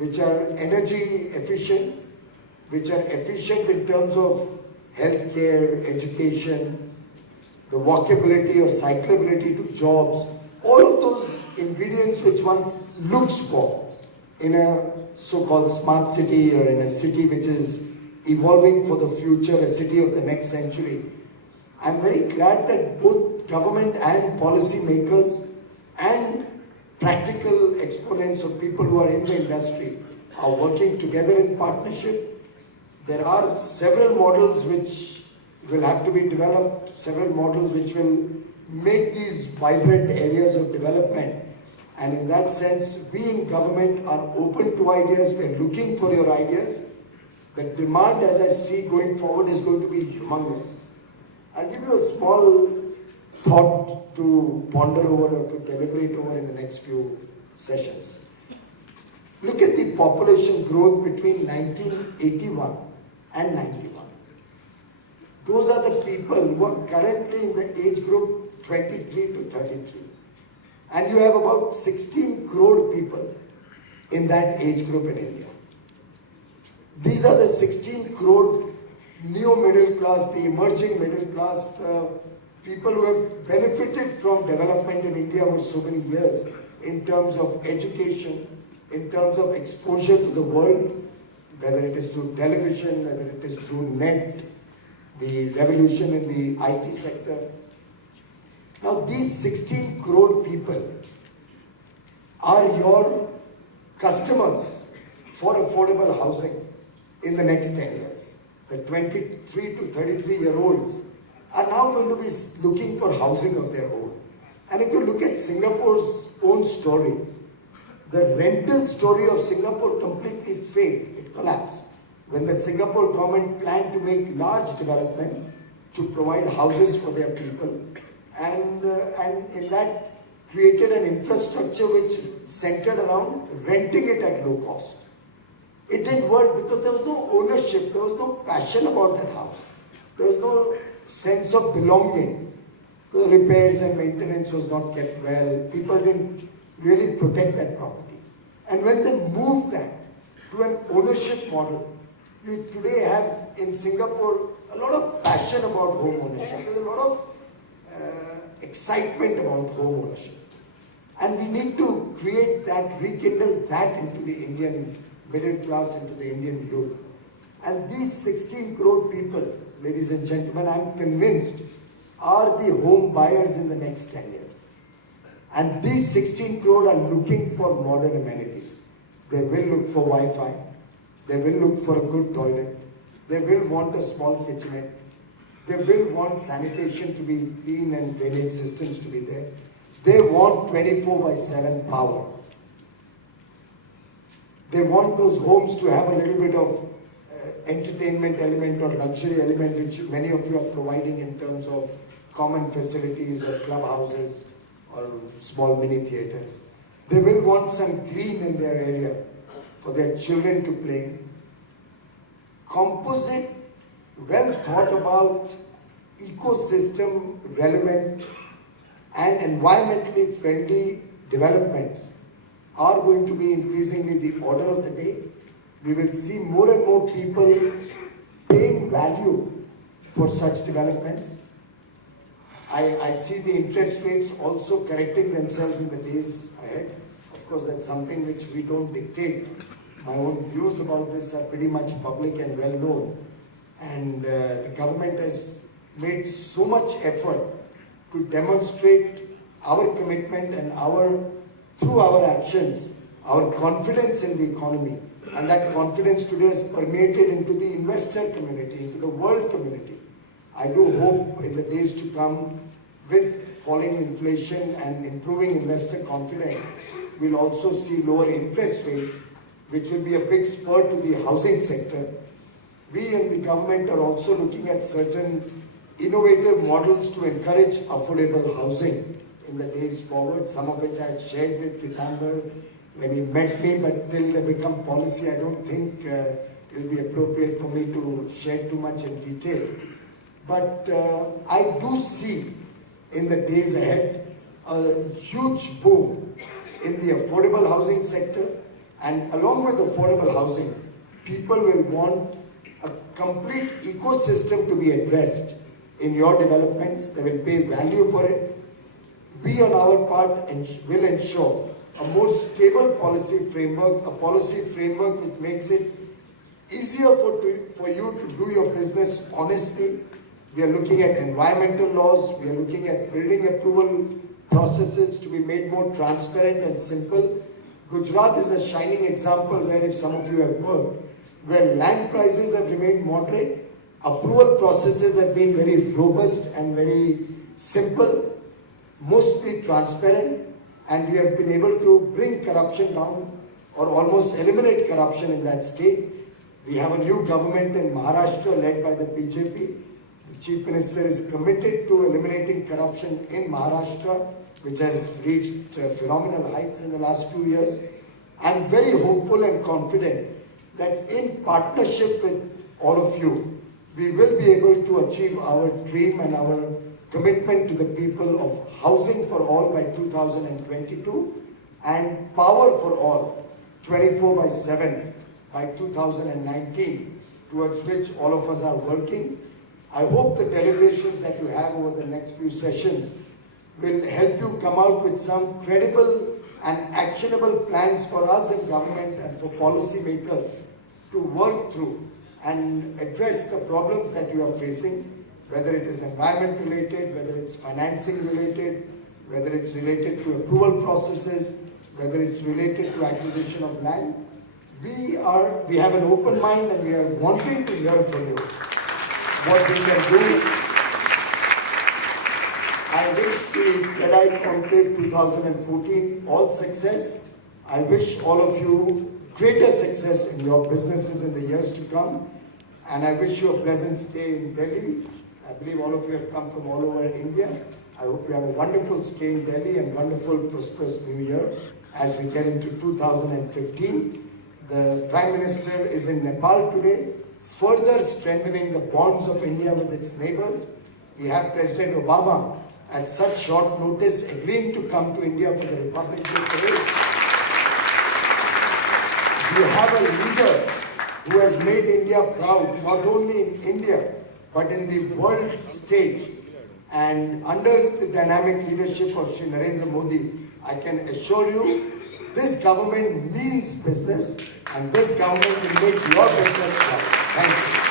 which are energy efficient, which are efficient in terms of healthcare, education, the walkability or cyclability to jobs, all of those ingredients which one looks for in a so-called smart city or in a city which is evolving for the future, a city of the next century. I'm very glad that both government and policy makers and practical exponents of people who are in the industry are working together in partnership. There are several models which will have to be developed, several models which will make these vibrant areas of development. And in that sense, we in government are open to ideas, we're looking for your ideas. The demand, as I see going forward, is going to be humongous. I'll give you a small thought to ponder over or to deliberate over in the next few sessions. Look at the population growth between 1981 and 91. Those are the people who are currently in the age group 23 to 33. And you have about 16 crore people in that age group in India. These are the 16 crore neo-middle class, the emerging middle class, the people who have benefited from development in India over so many years in terms of education, in terms of exposure to the world, whether it is through television, whether it is through net, the revolution in the IT sector. Now these 16 crore people are your customers for affordable housing in the next 10 years. The 23 to 33-year-olds are now going to be looking for housing of their own. And if you look at Singapore's own story, the rental story of Singapore completely failed. It collapsed. When the Singapore government planned to make large developments to provide houses for their people, and in that created an infrastructure which centered around renting it at low cost. It didn't work because there was no ownership, there was no passion about that house. There was no sense of belonging. The repairs and maintenance was not kept well. People didn't really protect that property. And when they moved that to an ownership model, you today have in Singapore a lot of passion about home ownership. There's a lot of excitement about home ownership. And we need to create that, rekindle that into the Indian middle class, into the Indian youth. And these 16 crore people, ladies and gentlemen, I'm convinced are the home buyers in the next 10 years. And these 16 crore are looking for modern amenities. They will look for Wi-Fi. They will look for a good toilet. They will want a small kitchenette. They will want sanitation to be clean and drainage systems to be there. They want 24/7 power. They want those homes to have a little bit of entertainment element or luxury element, which many of you are providing in terms of common facilities or clubhouses or small mini theaters. They will want some green in their area for their children to play. Composite, well thought about, ecosystem relevant and environmentally friendly developments are going to be increasingly the order of the day. We will see more and more people paying value for such developments. I see the interest rates also correcting themselves in the days ahead. Of course, that's something which we don't dictate. My own views about this are pretty much public and well known. And the government has made so much effort to demonstrate our commitment and through our actions, our confidence in the economy. And that confidence today is permeated into the investor community, into the world community. I do hope in the days to come, with falling inflation and improving investor confidence, we'll also see lower interest rates, which will be a big spur to the housing sector. We in the government are also looking at certain innovative models to encourage affordable housing in the days forward, some of which I had shared with Pitambar when he met me, but till they become policy, I don't think it will be appropriate for me to share too much in detail. But I do see in the days ahead a huge boom in the affordable housing sector. And along with affordable housing, people will want a complete ecosystem to be addressed in your developments. They will pay value for it. We on our part will ensure a more stable policy framework, a policy framework which makes it easier for you to do your business honestly. We are looking at environmental laws, we are looking at building approval processes to be made more transparent and simple. Gujarat is a shining example where, if some of you have worked, where land prices have remained moderate, approval processes have been very robust and very simple, mostly transparent, and we have been able to bring corruption down or almost eliminate corruption in that state. We have a new government in Maharashtra led by the BJP. The Chief Minister is committed to eliminating corruption in Maharashtra, which has reached phenomenal heights in the last few years. I'm very hopeful and confident that in partnership with all of you, we will be able to achieve our dream and our commitment to the people of housing for all by 2022 and power for all 24/7 by 2019, towards which all of us are working. I hope the deliberations that you have over the next few sessions will help you come out with some credible and actionable plans for us in government and for policy makers to work through and address the problems that you are facing, whether it is environment related, whether it's financing related, whether it's related to approval processes, whether it's related to acquisition of land. We have an open mind and we are wanting to hear from you what we can do. I wish the TEDI Conclave 2014 all success. I wish all of you greater success in your businesses in the years to come. And I wish you a pleasant stay in Delhi. I believe all of you have come from all over India. I hope you have a wonderful stay in Delhi and wonderful, prosperous New Year as we get into 2015. The Prime Minister is in Nepal today, further strengthening the bonds of India with its neighbors. We have President Obama at such short notice agreeing to come to India for the Republic Day parade. We have a leader who has made India proud, not only in India, but in the world stage. And under the dynamic leadership of Shri Narendra Modi, I can assure you, this government means business, and this government will make your business proud. Thank you.